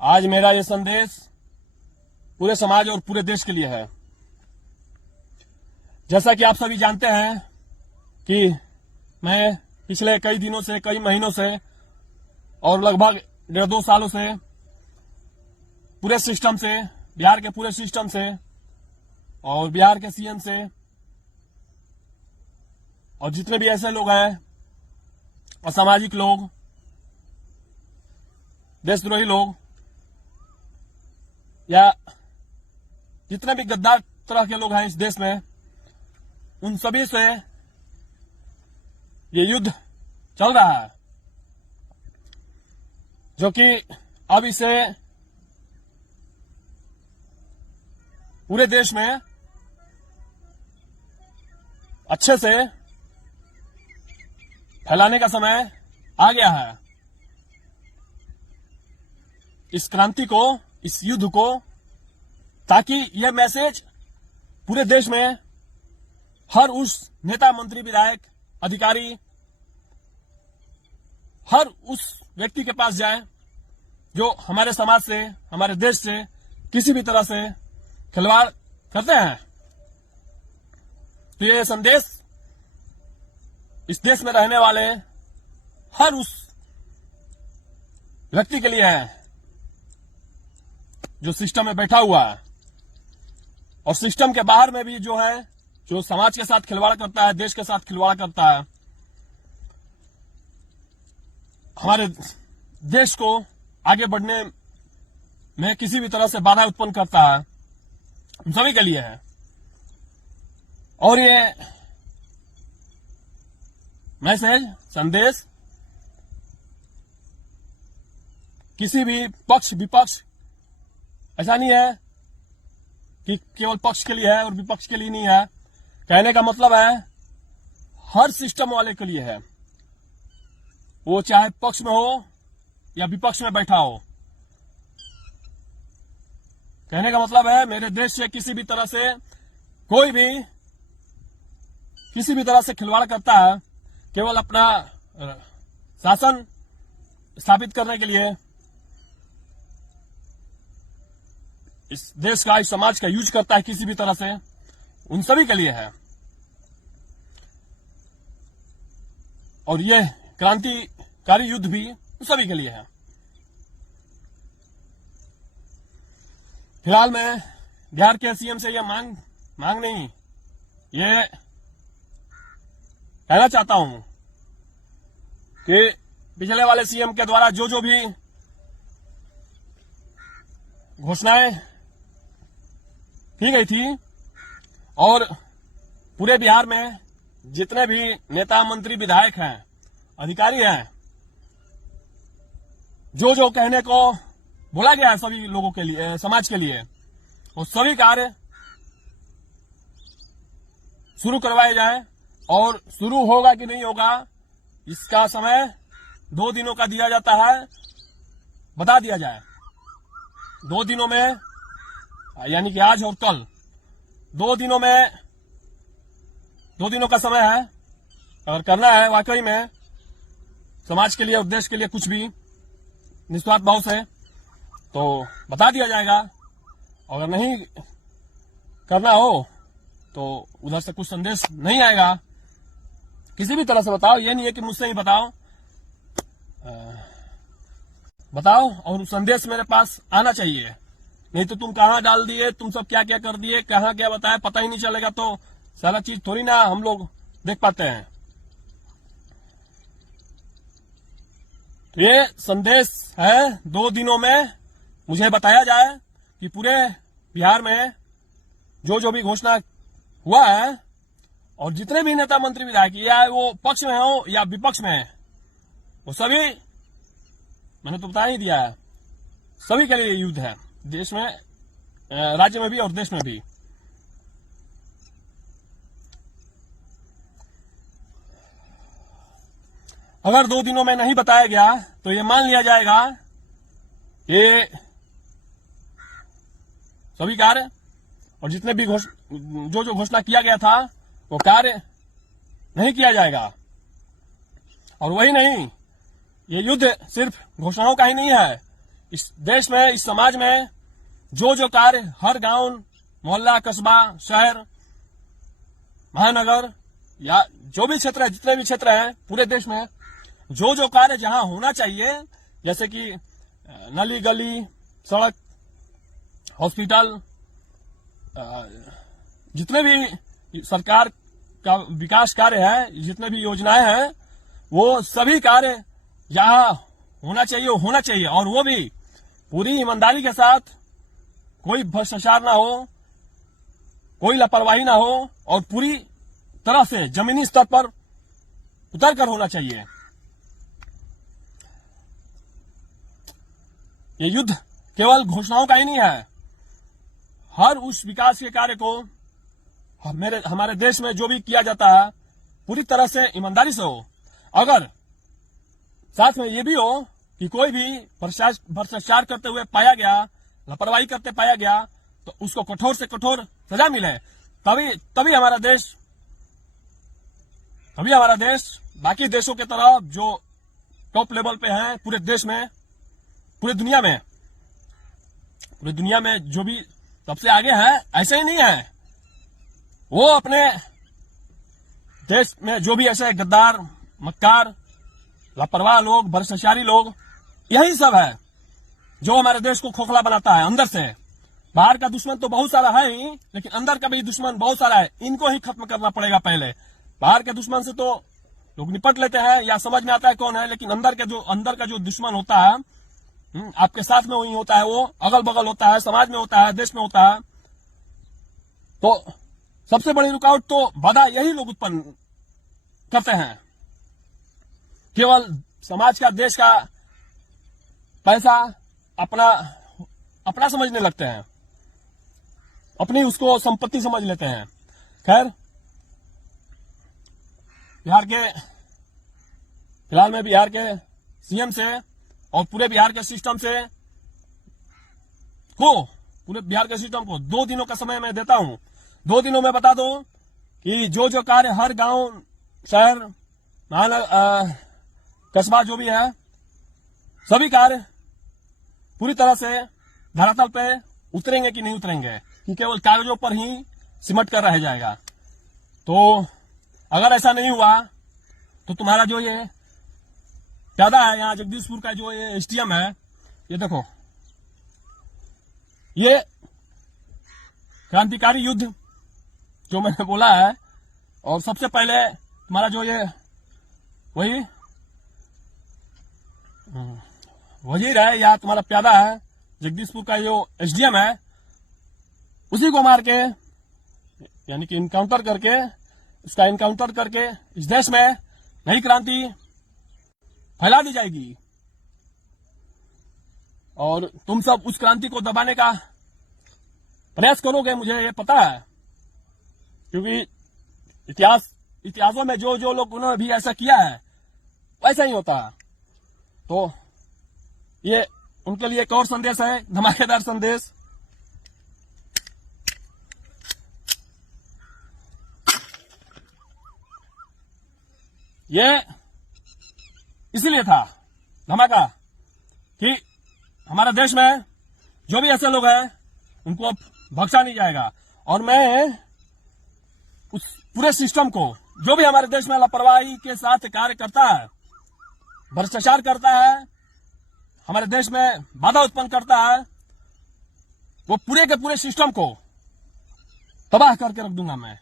आज मेरा ये संदेश पूरे समाज और पूरे देश के लिए है। जैसा कि आप सभी जानते हैं कि मैं पिछले कई दिनों से, कई महीनों से और लगभग 1.5-2 सालों से पूरे सिस्टम से, बिहार के पूरे सिस्टम से और बिहार के सीएम से और जितने भी ऐसे लोग हैं, असामाजिक लोग, देशद्रोही लोग या जितने भी गद्दार तरह के लोग हैं इस देश में, उन सभी से ये युद्ध चल रहा है, जो कि अब इसे पूरे देश में अच्छे से फैलाने का समय आ गया है। इस क्रांति को, इस युद्ध को, ताकि यह मैसेज पूरे देश में हर उस नेता, मंत्री, विधायक, अधिकारी, हर उस व्यक्ति के पास जाए जो हमारे समाज से, हमारे देश से किसी भी तरह से खिलवाड़ करते हैं। तो ये संदेश इस देश में रहने वाले हर उस व्यक्ति के लिए है जो सिस्टम में बैठा हुआ है और सिस्टम के बाहर में भी जो है, जो समाज के साथ खिलवाड़ करता है, देश के साथ खिलवाड़ करता है, हमारे देश को आगे बढ़ने में किसी भी तरह से बाधा उत्पन्न करता है, हम सभी के लिए है। और ये मैसेज, संदेश किसी भी पक्ष, विपक्ष, ऐसा नहीं है कि केवल पक्ष के लिए है और विपक्ष के लिए नहीं है। कहने का मतलब है हर सिस्टम वाले के लिए है, वो चाहे पक्ष में हो या विपक्ष में बैठा हो। कहने का मतलब है मेरे देश से किसी भी तरह से कोई भी किसी भी तरह से खिलवाड़ करता है, केवल अपना शासन स्थापित करने के लिए, इस देश का, इस समाज का यूज करता है किसी भी तरह से, उन सभी के लिए है। और यह क्रांतिकारी युद्ध भी उन सभी के लिए है। फिलहाल मैं बिहार के सीएम से यह मांग नहीं, ये कहना चाहता हूं कि पिछले वाले सीएम के द्वारा जो जो भी घोषणाएं की गई थी और पूरे बिहार में जितने भी नेता, मंत्री, विधायक हैं, अधिकारी हैं, जो जो कहने को बोला गया है सभी लोगों के लिए, समाज के लिए, वो सभी कार्य शुरू करवाए जाए। और शुरू होगा कि नहीं होगा इसका समय 2 दिनों का दिया जाता है, बता दिया जाए। 2 दिनों में, यानी कि आज और कल, 2 दिनों में, 2 दिनों का समय है। अगर करना है वाकई में समाज के लिए और देश के लिए कुछ भी निस्वार्थ भाव से, तो बता दिया जाएगा। अगर नहीं करना हो तो उधर से कुछ संदेश नहीं आएगा। किसी भी तरह से बताओ, ये नहीं है कि मुझसे ही बताओ, बताओ और संदेश मेरे पास आना चाहिए। नहीं तो तुम कहां डाल दिए, तुम सब क्या क्या कर दिए, कहां क्या बताया, पता ही नहीं चलेगा, तो सारा चीज थोड़ी ना हम लोग देख पाते हैं। तो ये संदेश है, 2 दिनों में मुझे बताया जाए कि पूरे बिहार में जो जो भी घोषणा हुआ है और जितने भी नेता, मंत्री, विधायक, या वो पक्ष में हो या विपक्ष में, वो सभी, मैंने तो बता ही दिया है, सभी के लिए युद्ध है, देश में, राज्य में भी और देश में भी। अगर 2 दिनों में नहीं बताया गया तो ये मान लिया जाएगा ये सभी कार्य और जितने भी जो जो घोषणा किया गया था वो कार्य नहीं किया जाएगा। और वही नहीं, ये युद्ध सिर्फ घोषणाओं का ही नहीं है, इस देश में, इस समाज में जो जो कार्य हर गांव, मोहल्ला, कस्बा, शहर, महानगर या जो भी क्षेत्र है, जितने भी क्षेत्र हैं पूरे देश में, जो जो कार्य जहां होना चाहिए, जैसे कि नली गली, सड़क, हॉस्पिटल, जितने भी सरकार का विकास कार्य है, जितने भी योजनाएं हैं, वो सभी कार्य जहां होना चाहिए वो होना चाहिए, और वो भी पूरी ईमानदारी के साथ, कोई भ्रष्टाचार ना हो, कोई लापरवाही ना हो, और पूरी तरह से जमीनी स्तर पर उतर कर होना चाहिए। ये युद्ध केवल घोषणाओं का ही नहीं है, हर उस विकास के कार्य को हमारे देश में जो भी किया जाता है पूरी तरह से ईमानदारी से हो। अगर साथ में ये भी हो कि कोई भी भ्रष्टाचार करते हुए पाया गया, लापरवाही करते पाया गया, तो उसको कठोर से कठोर सजा मिले, तभी हमारा देश बाकी देशों के तरह जो टॉप लेवल पे है पूरे देश में, पूरी दुनिया में जो भी सबसे आगे है, ऐसे ही नहीं है। वो अपने देश में जो भी ऐसे गद्दार, मक्कार, लापरवाह लोग, भ्रष्टाचारी लोग, यही सब है जो हमारे देश को खोखला बनाता है अंदर से। बाहर का दुश्मन तो बहुत सारा है ही, लेकिन अंदर का भी दुश्मन बहुत सारा है। इनको ही खत्म करना पड़ेगा पहले। बाहर के दुश्मन से तो लोग निपट लेते हैं या समझ में आता है कौन है, लेकिन अंदर का जो दुश्मन होता है, आपके साथ में वही होता है, वो अगल बगल होता है, समाज में होता है, देश में होता है। तो सबसे बड़ी रुकावट तो बाधा यही लोग उत्पन्न करते हैं। केवल समाज का, देश का पैसा अपना समझने लगते हैं, अपनी उसको संपत्ति समझ लेते हैं। खैर, फिलहाल में बिहार के सीएम से और पूरे बिहार के सिस्टम को 2 दिनों का समय मैं देता हूं। 2 दिनों में बता दो कि जो जो कार्य हर गांव, शहर, कस्बा जो भी है, सभी कार्य पूरी तरह से धरातल पे उतरेंगे कि नहीं उतरेंगे, कि केवल कागजों पर ही सिमट कर रह जाएगा। तो अगर ऐसा नहीं हुआ तो तुम्हारा जो ये प्यादा है यहाँ जगदीशपुर का, जो ये एसडीएम है, ये देखो, ये क्रांतिकारी युद्ध जो मैंने बोला है, और सबसे पहले तुम्हारा जो ये वही वजीर है या तुम्हारा प्यादा है, जगदीशपुर का जो एसडीएम है, उसी को मार के, यानी कि इनकाउंटर करके इस देश में नई क्रांति फैला दी जाएगी। और तुम सब उस क्रांति को दबाने का प्रयास करोगे, मुझे ये पता है, क्योंकि इतिहासों में जो जो लोग उन्होंने भी ऐसा किया है वैसा ही होता है। तो ये उनके लिए एक और संदेश है, धमाकेदार संदेश। ये इसीलिए था धमाका कि हमारे देश में जो भी ऐसे लोग हैं उनको अब बख्शा नहीं जाएगा। और मैं उस पूरे सिस्टम को, जो भी हमारे देश में लापरवाही के साथ कार्य करता है, भ्रष्टाचार करता है, हमारे देश में बाधा उत्पन्न करता है, वो पूरे के पूरे सिस्टम को तबाह करके रख दूंगा मैं।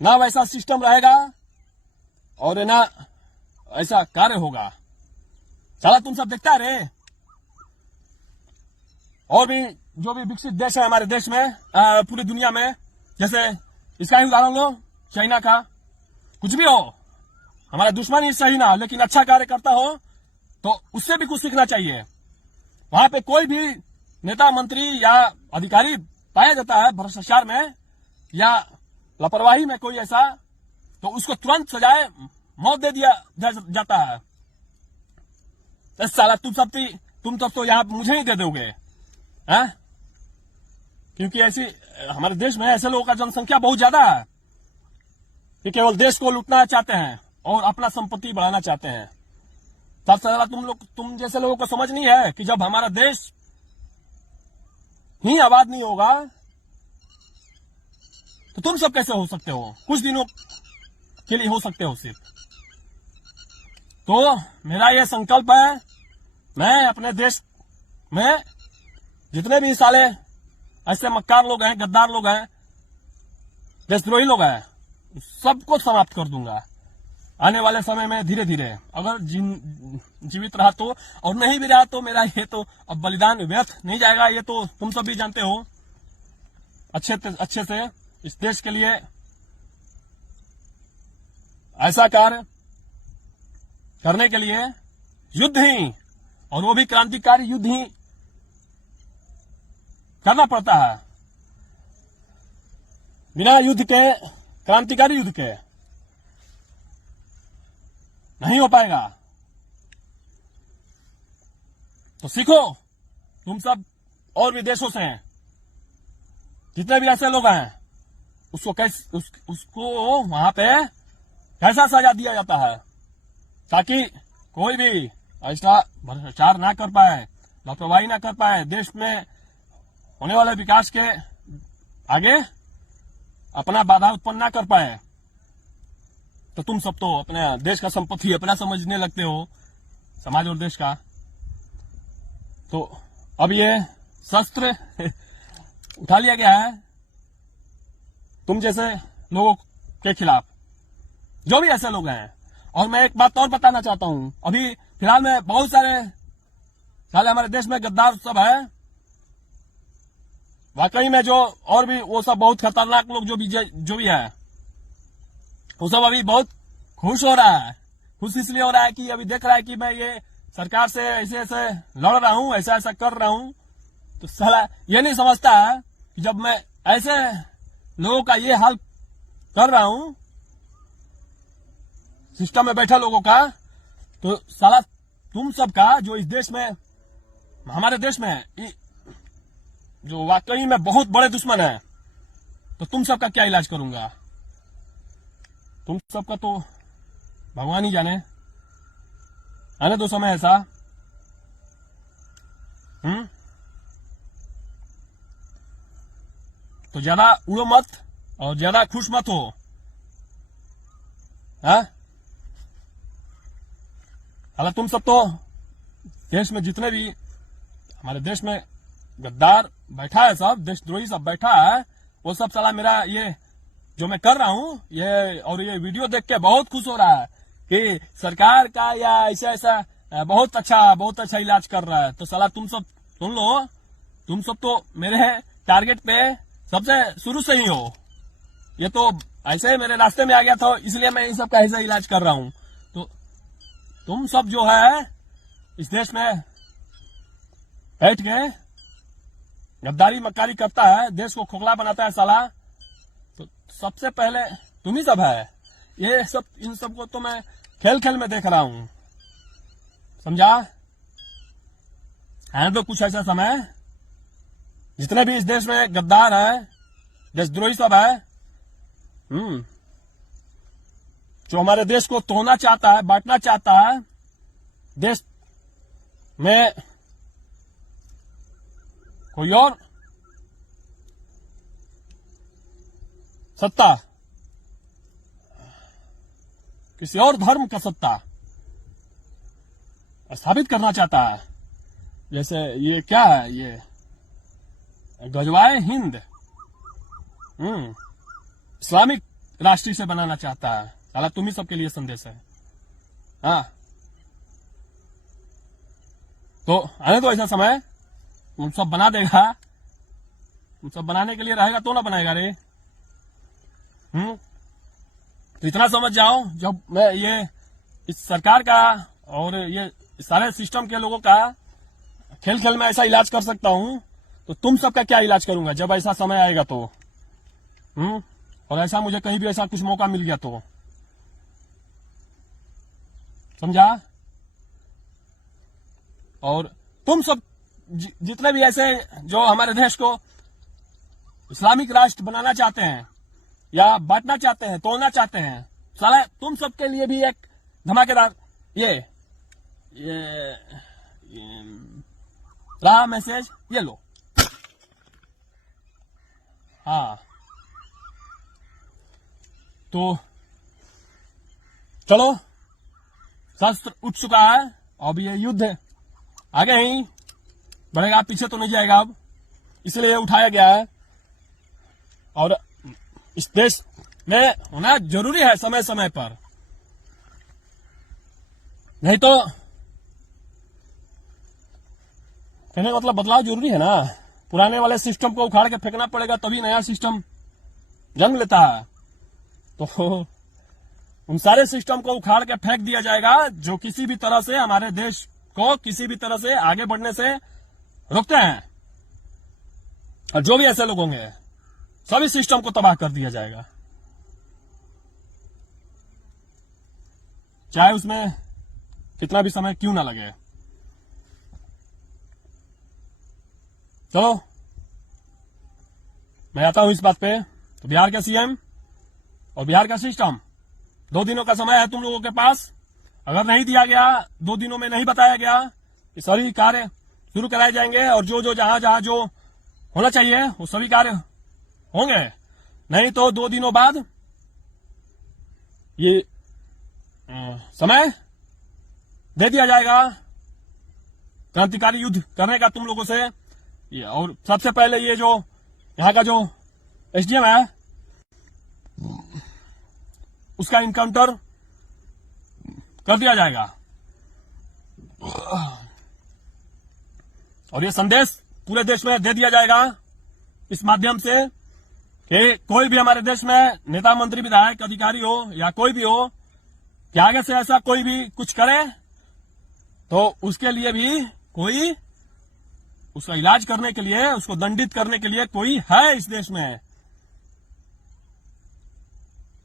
ना वैसा सिस्टम रहेगा और ना ऐसा कार्य होगा। साला तुम सब देखता रहे। और भी जो भी विकसित देश है हमारे देश में, पूरी दुनिया में, जैसे इसका ही उदाहरण लो, चाइना का। कुछ भी हो, हमारा दुश्मन ही सही ना, लेकिन अच्छा कार्य करता हो तो उससे भी कुछ सीखना चाहिए। वहां पे कोई भी नेता, मंत्री या अधिकारी पाया जाता है भ्रष्टाचार में या लापरवाही में कोई ऐसा, तो उसको तुरंत सजाए मौत दे दिया जाता है। साला तुम सब तो यहाँ मुझे ही दे दोगे, हैं? क्योंकि ऐसी हमारे देश में ऐसे लोगों का जनसंख्या बहुत ज्यादा है कि केवल देश को लूटना चाहते हैं और अपना संपत्ति बढ़ाना चाहते हैं। सबसे ज्यादा तुम जैसे लोगों को समझ नहीं है कि जब हमारा देश ही आबाद नहीं होगा तो तुम सब कैसे हो सकते हो, कुछ दिनों के लिए हो सकते हो सिर्फ। तो मेरा ये संकल्प है, मैं अपने देश में जितने भी साले ऐसे मक्कार लोग हैं, गद्दार लोग हैं, देशद्रोही लोग हैं, सबको समाप्त कर दूंगा आने वाले समय में धीरे धीरे। अगर जीवित रहा तो, और नहीं भी रहा तो मेरा ये तो अब बलिदान व्यर्थ नहीं जाएगा। ये तो तुम सब भी जानते हो अच्छे से। इस देश के लिए ऐसा कार्य करने के लिए युद्ध ही, और वो भी क्रांतिकारी युद्ध ही करना पड़ता है। बिना युद्ध के, क्रांतिकारी युद्ध के नहीं हो पाएगा। तो सीखो तुम सब और भी देशों से जितने भी ऐसे लोग हैं, उसको वहां पे कैसा सजा दिया जाता है, ताकि कोई भी ऐसा भ्रष्टाचार ना कर पाए, लापरवाही ना कर पाए, देश में होने वाले विकास के आगे अपना बाधा उत्पन्न ना कर पाए। तो तुम सब तो अपने देश का संपत्ति अपना समझने लगते हो, समाज और देश का। तो अब ये शस्त्र उठा लिया गया है तुम जैसे लोगों के खिलाफ, जो भी ऐसे लोग हैं। और मैं एक बात और बताना चाहता हूं, अभी फिलहाल में बहुत सारे हमारे देश में गद्दार सब है, वाकई में जो, और भी वो सब बहुत खतरनाक लोग जो भी है, वो सब अभी बहुत खुश हो रहा है। खुश इसलिए हो रहा है कि अभी देख रहा है कि मैं ये सरकार से ऐसे ऐसे लड़ रहा हूं, ऐसा ऐसा कर रहा हूं। तो साला ये नहीं समझता है कि जब मैं ऐसे लोगों का ये हाल कर रहा हूं, सिस्टम में बैठा लोगों का, तो साला तुम सब का जो इस देश में, हमारे देश में जो वाकई में बहुत बड़े दुश्मन है, तो तुम सबका क्या इलाज करूंगा। तुम सबका तो भगवान ही जाने। आने दो समय ऐसा। तो ज्यादा उड़ो मत और ज्यादा खुश मत हो। हालांकि तुम सब तो देश में जितने भी हमारे देश में गद्दार बैठा है, सब देशद्रोही सब बैठा है, वो सब साला मेरा ये जो मैं कर रहा हूं ये, और ये वीडियो देख के बहुत खुश हो रहा है कि सरकार का या ऐसा ऐसा बहुत अच्छा इलाज कर रहा है। तो साला तुम सब सुन लो, तुम सब तो मेरे टारगेट पे सबसे शुरू से ही हो। ये तो ऐसे ही मेरे रास्ते में आ गया था, इसलिए मैं इन सब का ऐसा इलाज कर रहा हूं। तो तुम सब जो है इस देश में बैठ के गद्दारी मक्कारी करता है, देश को खोखला बनाता है साला, तो सबसे पहले तुम ही सब है। ये सब, इन सब को तो मैं खेल खेल में देख रहा हूं, समझा है। तो कुछ ऐसा समय, जितने भी इस देश में गद्दार है, देशद्रोही सब है, जो हमारे देश को तोड़ना चाहता है, बांटना चाहता है, देश में कोई और सत्ता, किसी और धर्म का सत्ता स्थापित करना चाहता है। जैसे ये क्या है, ये गजवाए हिंद इस्लामिक राष्ट्र से बनाना चाहता है। साला तुम ही सबके लिए संदेश है। तो आने दो ऐसा समय, तुम सब बना देगा। तुम सब बनाने के लिए रहेगा तो ना बनाएगा रे। तो इतना समझ जाओ, जब मैं ये इस सरकार का और ये सारे सिस्टम के लोगों का खेल खेल में ऐसा इलाज कर सकता हूं, तो तुम सबका क्या इलाज करूंगा जब ऐसा समय आएगा तो। और ऐसा मुझे कहीं भी ऐसा कुछ मौका मिल गया तो, समझा। और तुम सब जितने भी ऐसे जो हमारे देश को इस्लामिक राष्ट्र बनाना चाहते हैं या बांटना चाहते हैं, तोड़ना चाहते हैं, साला तुम सबके लिए भी एक धमाकेदार ये ये रहा मैसेज, ये लो। हाँ, तो चलो, शस्त्र उठ चुका है, अब ये युद्ध है, आगे ही बढ़ेगा, पीछे तो नहीं जाएगा अब, इसलिए उठाया गया है। और इस देश में होना जरूरी है समय समय पर, नहीं तो कहने का मतलब बदलाव जरूरी है ना। पुराने वाले सिस्टम को उखाड़ के फेंकना पड़ेगा, तभी नया सिस्टम जन्म लेता है। तो उन सारे सिस्टम को उखाड़ के फेंक दिया जाएगा जो किसी भी तरह से हमारे देश को किसी भी तरह से आगे बढ़ने से रोकते हैं। और जो भी ऐसे लोग होंगे, सभी सिस्टम को तबाह कर दिया जाएगा, चाहे उसमें कितना भी समय क्यों ना लगे। चलो, मैं आता हूं इस बात पे। तो बिहार का सीएम और बिहार का सिस्टम, 2 दिनों का समय है तुम लोगों के पास। अगर नहीं दिया गया, 2 दिनों में नहीं बताया गया, ये सभी कार्य शुरू कराए जाएंगे और जो जहां जो होना चाहिए वो सभी कार्य होंगे। नहीं तो 2 दिनों बाद ये समय दे दिया जाएगा क्रांतिकारी युद्ध करने का तुम लोगों से। और सबसे पहले ये जो यहाँ का जो एसडीएम है, उसका इनकाउंटर कर दिया जाएगा। और ये संदेश पूरे देश में दे दिया जाएगा इस माध्यम से कि कोई भी हमारे देश में नेता, मंत्री, विधायक, अधिकारी हो या कोई भी हो, कि आगे से ऐसा कोई भी कुछ करे तो उसके लिए भी कोई, उसका इलाज करने के लिए, उसको दंडित करने के लिए कोई है इस देश में।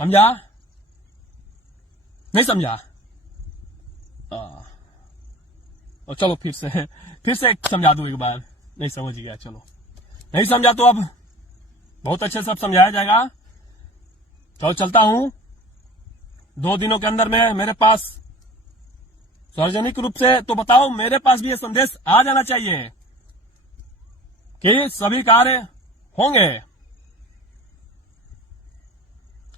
समझा? नहीं समझा? और चलो फिर से समझा दूं एक बार। नहीं समझ गया, चलो। नहीं समझा तो अब बहुत अच्छे से सब समझाया जाएगा। चलो चलता हूं। 2 दिनों के अंदर में मेरे पास सार्वजनिक रूप से तो बताओ, मेरे पास भी ये संदेश आ जाना चाहिए कि सभी कार्य होंगे।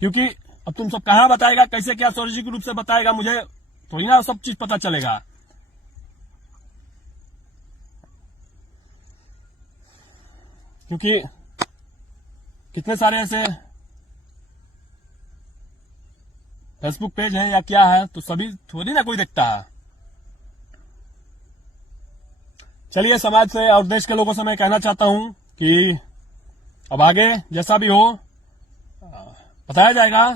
क्योंकि अब तुम सब कहां बताएगा, कैसे क्या सार्वजनिक रूप से बताएगा, मुझे थोड़ी ना सब चीज पता चलेगा। क्योंकि कितने सारे ऐसे फेसबुक पेज है या क्या है, तो सभी थोड़ी ना कोई देखता है। चलिए, समाज से और देश के लोगों से मैं कहना चाहता हूं कि अब आगे जैसा भी हो बताया जाएगा।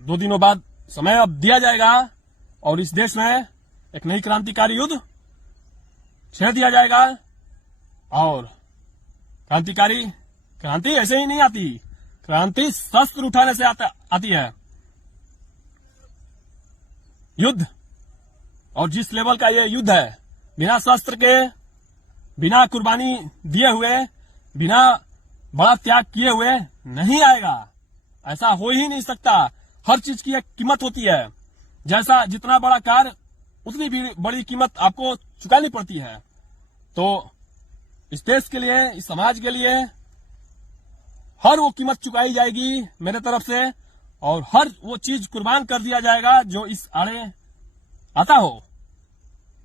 2 दिनों बाद समय अब दिया जाएगा और इस देश में एक नई क्रांतिकारी युद्ध छेड़ दिया जाएगा। और क्रांति ऐसे ही नहीं आती, क्रांति शस्त्र उठाने से आती है। युद्ध, और जिस लेवल का ये युद्ध है, बिना शस्त्र के, बिना कुर्बानी दिए हुए, बिना बड़ा त्याग किए हुए नहीं आएगा। ऐसा हो ही नहीं सकता। हर चीज की एक कीमत होती है। जैसा जितना बड़ा कार्य, उतनी भी बड़ी कीमत आपको चुकानी पड़ती है। तो इस देश के लिए, इस समाज के लिए हर वो कीमत चुकाई जाएगी मेरे तरफ से, और हर वो चीज कुर्बान कर दिया जाएगा जो इस आड़े आता हो,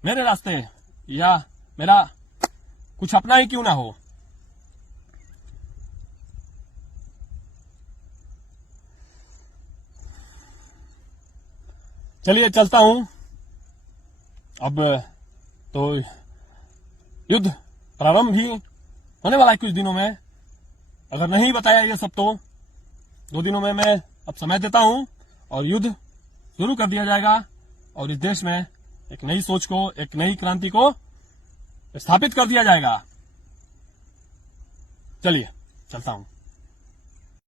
मेरे रास्ते या मेरा कुछ अपना ही क्यों ना हो। चलिए चलता हूं। अब तो युद्ध प्रारंभ ही होने वाला है कुछ दिनों में। अगर नहीं बताया ये सब तो 2 दिनों में मैं अब समय देता हूं और युद्ध शुरू कर दिया जाएगा और इस देश में एक नई सोच को, एक नई क्रांति को स्थापित कर दिया जाएगा। चलिए चलता हूं।